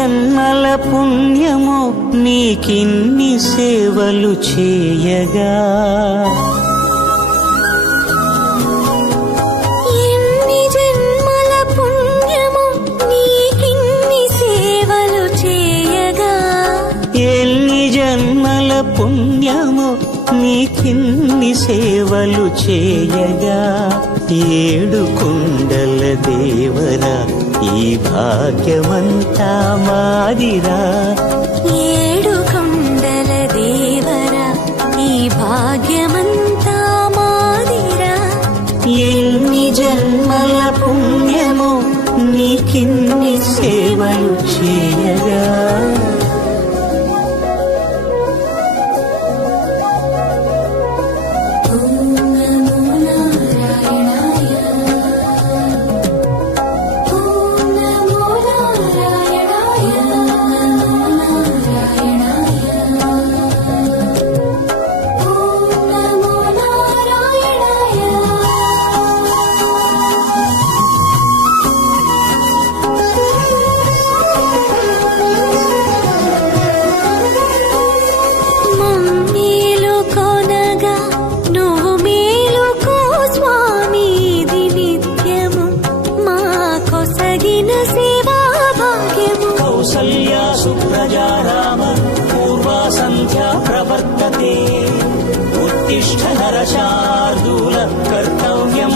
జన్మల పుణ్యము నీకిన్ని సేవలు చేయగా, ఎన్ని జన్మల పుణ్యము నీకిన్ని సేవలు చేయగా, ఎన్ని జన్మల పుణ్యము నీకిన్ని సేవలు చేయగా, ఏడు కొండల దేవరా ఈ భాగ్యమంతా మాదిరా, ఏడు కొండల దేవరా ఈ భాగ్యమంతా మాదిరా, ఎన్ని జన్మల పుణ్యము నీకిన్ని సేవలు చేయగా. కౌసల్యా సుప్రజా రామ పూర్వా సంధ్యా ప్రవర్తతే, ఉత్తిష్ఠ నరశార్దూల కర్తవ్యం